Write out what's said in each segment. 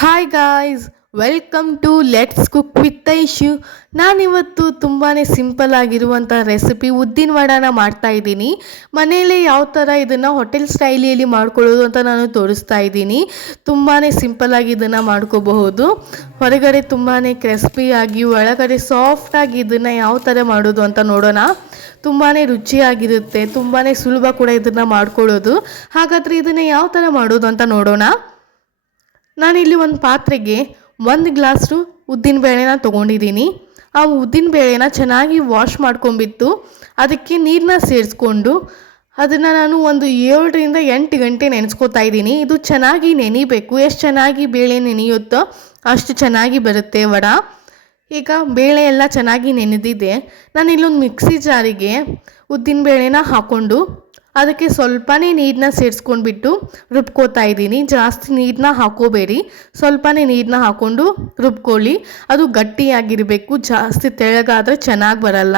Hi guys, welcome to let's cook with Aishu. ನಾನಿವತ್ತು ತುಂಬಾ simple ಆಗಿರುವಂಥ ರೆಸಿಪಿ ಉದ್ದಿನ ವಡಾನ ಮಾಡ್ತಾ ಇದ್ದೀನಿ. ಮನೆಯಲ್ಲೇ ಯಾವ ಥರ ಇದನ್ನು ಹೋಟೆಲ್ ಸ್ಟೈಲಿಯಲ್ಲಿ ಮಾಡ್ಕೊಳ್ಳೋದು ಅಂತ ನಾನು ತೋರಿಸ್ತಾ ಇದ್ದೀನಿ. ತುಂಬಾ ಸಿಂಪಲ್ಲಾಗಿ ಇದನ್ನು ಮಾಡ್ಕೋಬಹುದು. ಹೊರಗಡೆ ತುಂಬಾ ಕ್ರಿಸ್ಪಿಯಾಗಿ ಒಳಗಡೆ ಸಾಫ್ಟಾಗಿ ಇದನ್ನು ಯಾವ ಥರ ಮಾಡೋದು ಅಂತ ನೋಡೋಣ. ತುಂಬಾ ರುಚಿಯಾಗಿರುತ್ತೆ, ತುಂಬಾ ಸುಲಭ ಕೂಡ ಇದನ್ನು ಮಾಡ್ಕೊಳ್ಳೋದು. ಹಾಗಾದರೆ ಇದನ್ನು ಯಾವ ಥರ ಮಾಡೋದು ಅಂತ ನೋಡೋಣ. ನಾನಿಲ್ಲಿ ಒಂದು ಪಾತ್ರೆಗೆ 1 ಗ್ಲಾಸು ಉದ್ದಿನಬೇಳೆನ ತೊಗೊಂಡಿದ್ದೀನಿ. ಆ ಉದ್ದಿನಬೇಳೆನ ಚೆನ್ನಾಗಿ ವಾಶ್ ಮಾಡ್ಕೊಂಡ್ಬಿಟ್ಟು ಅದಕ್ಕೆ ನೀರನ್ನ ಸೇರಿಸ್ಕೊಂಡು ಅದನ್ನು ನಾನು ಒಂದು 7ರಿಂದ 8 ಗಂಟೆ ನೆನೆಸ್ಕೊತಾ ಇದ್ದೀನಿ. ಇದು ಚೆನ್ನಾಗಿ ನೆನಿಬೇಕು. ಎಷ್ಟು ಚೆನ್ನಾಗಿ ಬೇಳೆ ನೆನೆಯುತ್ತೋ ಅಷ್ಟು ಚೆನ್ನಾಗಿ ಬರುತ್ತೆ ವಡ. ಈಗ ಬೇಳೆ ಎಲ್ಲ ಚೆನ್ನಾಗಿ ನೆನೆದಿದೆ. ನಾನು ಇಲ್ಲೊಂದು ಮಿಕ್ಸಿ ಜಾರಿಗೆ ಉದ್ದಿನಬೇಳೆನ ಹಾಕ್ಕೊಂಡು ಅದಕ್ಕೆ ಸ್ವಲ್ಪನೇ ನೀರನ್ನ ಸೇರಿಸ್ಕೊಂಡ್ಬಿಟ್ಟು ರುಬ್ಕೋತಾ ಇದ್ದೀನಿ. ಜಾಸ್ತಿ ನೀರನ್ನ ಹಾಕೋಬೇಡಿ, ಸ್ವಲ್ಪನೇ ನೀರನ್ನ ಹಾಕ್ಕೊಂಡು ರುಬ್ಕೊಳ್ಳಿ. ಅದು ಗಟ್ಟಿಯಾಗಿರಬೇಕು, ಜಾಸ್ತಿ ತೆಳ್ಳಗಾದರೆ ಚೆನ್ನಾಗಿ ಬರಲ್ಲ.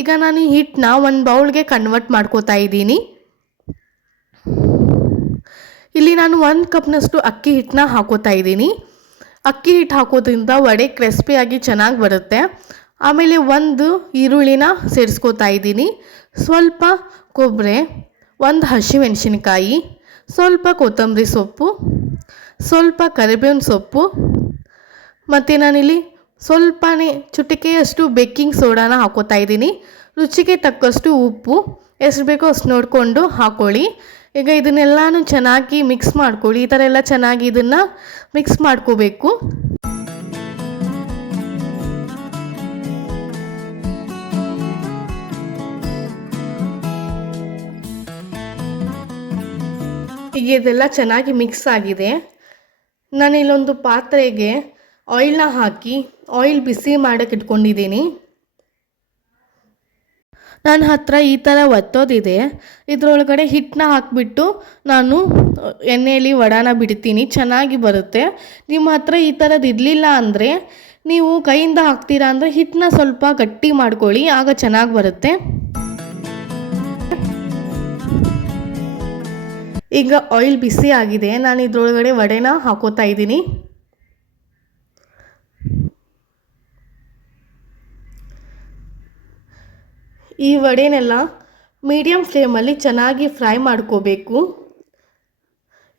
ಈಗ ನಾನು ಈ ಹಿಟ್ಟನ್ನ ಒಂದು ಬೌಲ್ಗೆ ಕನ್ವರ್ಟ್ ಮಾಡ್ಕೋತಾ ಇದ್ದೀನಿ. ಇಲ್ಲಿ ನಾನು 1 ಕಪ್ನಷ್ಟು ಅಕ್ಕಿ ಹಿಟ್ಟನ್ನ ಹಾಕೋತಾ ಇದ್ದೀನಿ. ಅಕ್ಕಿ ಹಿಟ್ಟು ಹಾಕೋದ್ರಿಂದ ವಡೆ ಕ್ರಿಸ್ಪಿಯಾಗಿ ಚೆನ್ನಾಗಿ ಬರುತ್ತೆ. ಆಮೇಲೆ 1 ಈರುಳ್ಳಿನ ಸೇರಿಸ್ಕೋತಾ ಇದ್ದೀನಿ. ಸ್ವಲ್ಪ ಕೊಬ್ಬರಿ, 1 ಹಸಿಮೆಣಸಿನಕಾಯಿ, ಸ್ವಲ್ಪ ಕೊತ್ತಂಬರಿ ಸೊಪ್ಪು, ಸ್ವಲ್ಪ ಕರಿಬೇವಿನ ಸೊಪ್ಪು, ಮತ್ತು ನಾನಿಲ್ಲಿ ಸ್ವಲ್ಪನೇ ಚುಟಿಕೆಯಷ್ಟು ಬೇಕಿಂಗ್ ಸೋಡಾನ ಹಾಕೋತಾ ಇದ್ದೀನಿ. ರುಚಿಗೆ ತಕ್ಕಷ್ಟು ಉಪ್ಪು, ಎಷ್ಟು ಬೇಕೋ ಅಷ್ಟು ನೋಡಿಕೊಂಡು ಹಾಕ್ಕೊಳ್ಳಿ. ಈಗ ಇದನ್ನೆಲ್ಲನೂ ಚೆನ್ನಾಗಿ ಮಿಕ್ಸ್ ಮಾಡ್ಕೊಳ್ಳಿ. ಈ ಥರ ಎಲ್ಲ ಚೆನ್ನಾಗಿ ಇದನ್ನು ಮಿಕ್ಸ್ ಮಾಡ್ಕೋಬೇಕು. ಈಗ ಇದೆಲ್ಲ ಚೆನ್ನಾಗಿ ಮಿಕ್ಸ್ ಆಗಿದೆ. ನಾನು ಇಲ್ಲೊಂದು ಪಾತ್ರೆಗೆ ಆಯಿಲ್ನ ಹಾಕಿ ಆಯಿಲ್ ಬಿಸಿ ಮಾಡೋಕ್ಕೆ ಇಟ್ಕೊಂಡಿದ್ದೀನಿ. ನನ್ನ ಹತ್ರ ಈ ಥರ ಒತ್ತೋದಿದೆ. ಇದರೊಳಗಡೆ ಹಿಟ್ಟನ್ನ ಹಾಕಿಬಿಟ್ಟು ನಾನು ಎಣ್ಣೆಯಲ್ಲಿ ವಡಾನ ಬಿಡ್ತೀನಿ, ಚೆನ್ನಾಗಿ ಬರುತ್ತೆ. ನಿಮ್ಮ ಹತ್ರ ಈ ಥರದ್ದು ಇರಲಿಲ್ಲ ಅಂದರೆ ನೀವು ಕೈಯಿಂದ ಹಾಕ್ತೀರಾ ಅಂದರೆ ಹಿಟ್ಟನ್ನ ಸ್ವಲ್ಪ ಗಟ್ಟಿ ಮಾಡ್ಕೊಳ್ಳಿ, ಆಗ ಚೆನ್ನಾಗಿ ಬರುತ್ತೆ. ಈಗ ಆಯಿಲ್ ಬಿಸಿ ಆಗಿದೆ. ನಾನು ಇದರೊಳಗಡೆ ವಡೆನ ಹಾಕೋತಾ ಇದ್ದೀನಿ. ಈ ವಡೆನೆಲ್ಲ ಮೀಡಿಯಮ್ ಫ್ಲೇಮಲ್ಲಿ ಚೆನ್ನಾಗಿ ಫ್ರೈ ಮಾಡ್ಕೋಬೇಕು.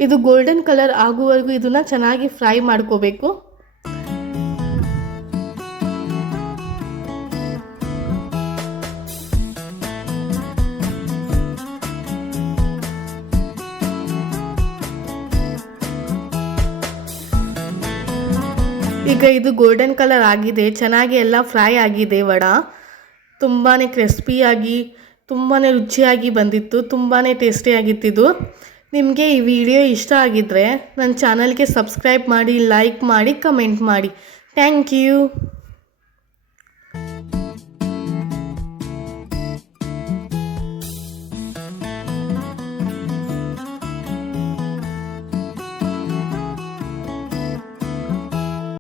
ಇದು ಗೋಲ್ಡನ್ ಕಲರ್ ಆಗುವವರೆಗೂ ಇದನ್ನು ಚೆನ್ನಾಗಿ ಫ್ರೈ ಮಾಡ್ಕೋಬೇಕು. ಈಗ ಇದು ಗೋಲ್ಡನ್ ಕಲರ್ ಆಗಿದೆ, ಚೆನ್ನಾಗಿ ಎಲ್ಲ ಫ್ರೈ ಆಗಿದೆ. ವಡ ತುಂಬಾ ಕ್ರಿಸ್ಪಿಯಾಗಿ ತುಂಬಾ ರುಚಿಯಾಗಿ ಬಂದಿತ್ತು, ತುಂಬಾ ಟೇಸ್ಟಿಯಾಗಿತ್ತಿದ್ದು. ನಿಮಗೆ ಈ ವಿಡಿಯೋ ಇಷ್ಟ ಆಗಿದ್ದರೆ ನನ್ನ ಚಾನಲ್ಗೆ ಸಬ್ಸ್ಕ್ರೈಬ್ ಮಾಡಿ, ಲೈಕ್ ಮಾಡಿ, ಕಮೆಂಟ್ ಮಾಡಿ. Thank you.